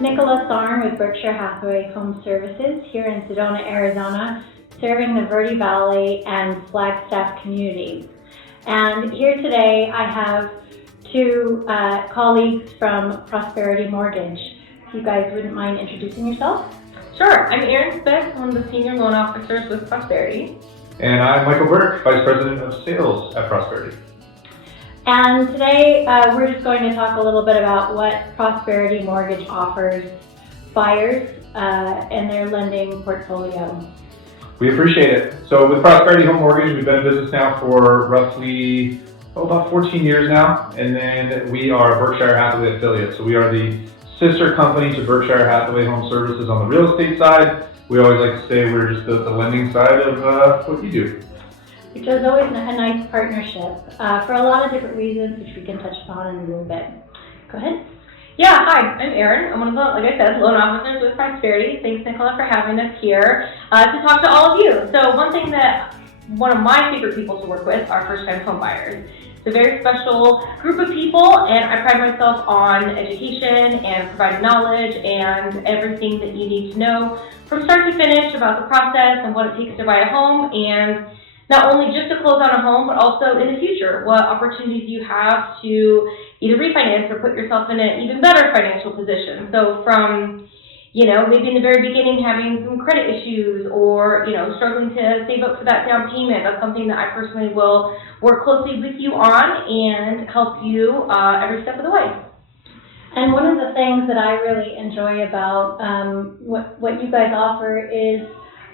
is Nicola Thorne with Berkshire Hathaway Home Services here in Sedona, Arizona, serving the Verde Valley and Flagstaff communities. And here today I have two colleagues from Prosperity Mortgage. If you guys wouldn't mind introducing yourself. Sure. I'm Erin Smith, one of the senior loan officers with Prosperity. And I'm Michael Burke, Vice President of Sales at Prosperity. And today we're just going to talk a little bit about what Prosperity Mortgage offers buyers in their lending portfolio. We appreciate it. So with Prosperity Home Mortgage, we've been in business now for roughly about 14 years now. And then we are a Berkshire Hathaway affiliate. So we are the sister company to Berkshire Hathaway Home Services on the real estate side. We always like to say we're just the lending side of what you do. Which is always a nice partnership for a lot of different reasons, which we can touch upon in a little bit. Go ahead. Yeah, hi, I'm Erin. I'm one of the, like I said, loan officers with Prosperity. Thanks, Nicola, for having us here to talk to all of you. So one of my favorite people to work with are first-time home buyers. It's a very special group of people, and I pride myself on education and providing knowledge and everything that you need to know from start to finish about the process and what it takes to buy a home, and not only just to close on a home, but also in the future, what opportunities you have to either refinance or put yourself in an even better financial position. So from, maybe in the very beginning having some credit issues or, struggling to save up for that down payment, that's something that I personally will work closely with you on and help you every step of the way. And one of the things that I really enjoy about what you guys offer is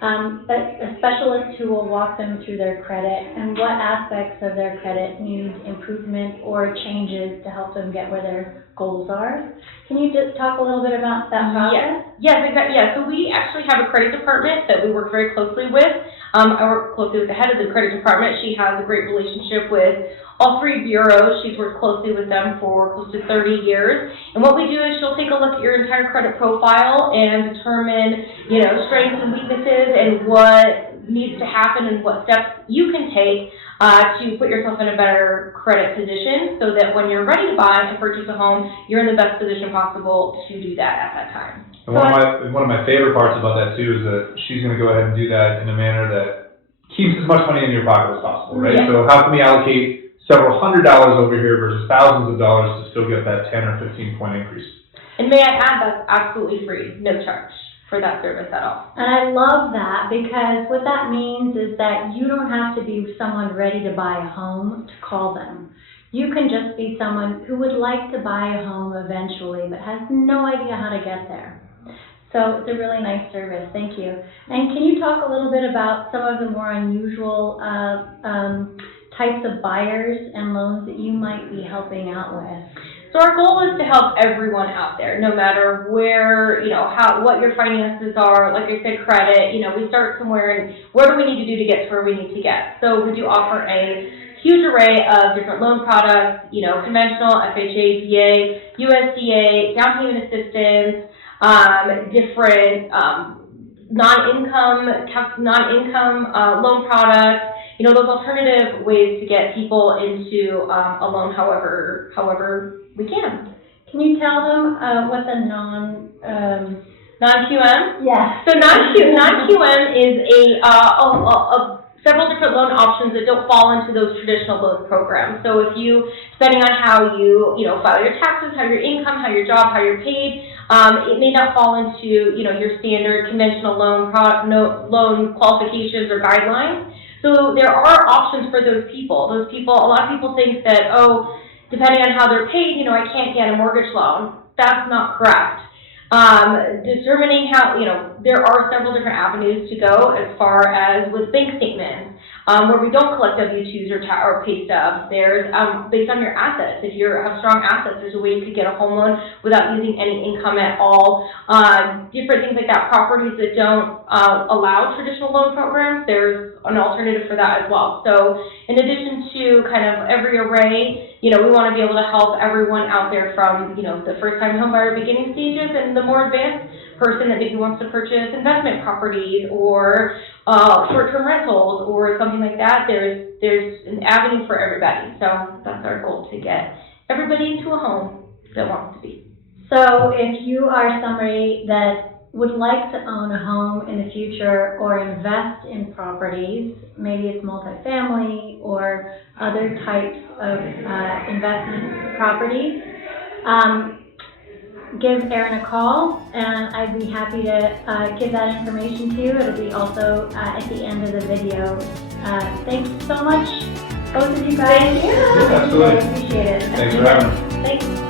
a specialist who will walk them through their credit and what aspects of their credit need improvement or changes to help them get where their goals are. Can you just talk a little bit about that process? Yes, exactly. Yeah, so we actually have a credit department that we work very closely with. I work closely with the head of the credit department. She has a great relationship with all three bureaus. She's worked closely with them for close to 30 years. And what we do is she'll take a look at your entire credit profile and determine, strengths and weaknesses and what needs to happen and what steps you can take to put yourself in a better credit position so that when you're ready to buy and purchase a home, you're in the best position possible to do that at that time. And one of my favorite parts about that too is that she's going to go ahead and do that in a manner that keeps as much money in your pocket as possible, right? Yeah. So how can we allocate several $100s over here versus thousands of dollars to still get that 10 or 15 point increase? And may I add, that's absolutely free, no charge for that service at all. And I love that because what that means is that you don't have to be someone ready to buy a home to call them. You can just be someone who would like to buy a home eventually but has no idea how to get there. So it's a really nice service. Thank you. And can you talk a little bit about some of the more unusual types of buyers and loans that you might be helping out with? So our goal is to help everyone out there, no matter where, what your finances are. Like I said, credit, we start somewhere and what do we need to do to get to where we need to get? So we do offer a huge array of different loan products, conventional, FHA, VA, USDA, down payment assistance, different non-income loan products, those alternative ways to get people into a loan however we can. Can you tell them what the non-QM? Yeah. So non-QM is a several different loan options that don't fall into those traditional loan programs. So if you, depending on how you file your taxes, how your income, how your job, how you're paid, it may not fall into, your standard conventional loan qualifications or guidelines. So there are options for those people. A lot of people think that, depending on how they're paid, I can't get a mortgage loan. That's not correct. Determining how, there are several different avenues to go as far as with bank statements, where we don't collect W-2s or pay stubs. There's, based on your assets. If you have strong assets, there's a way you could get a home loan without using any income at all. Different things like that, properties that don't allow traditional loan programs, there's an alternative for that as well. So in addition to kind of every array, we want to be able to help everyone out there from, the first-time homebuyer beginning stages and the more advanced person that maybe wants to purchase investment properties or short-term rentals or something like that. There's an avenue for everybody. So that's our goal, to get everybody into a home that wants to be. So if you are somebody that would like to own a home in the future or invest in properties, maybe it's multifamily or other types of investment properties, give Erin a call and I'd be happy to give that information to you. It'll be also at the end of the video. Thanks so much, both of you guys. Thank you. Absolutely. I appreciate it. Thanks for having us. Thanks.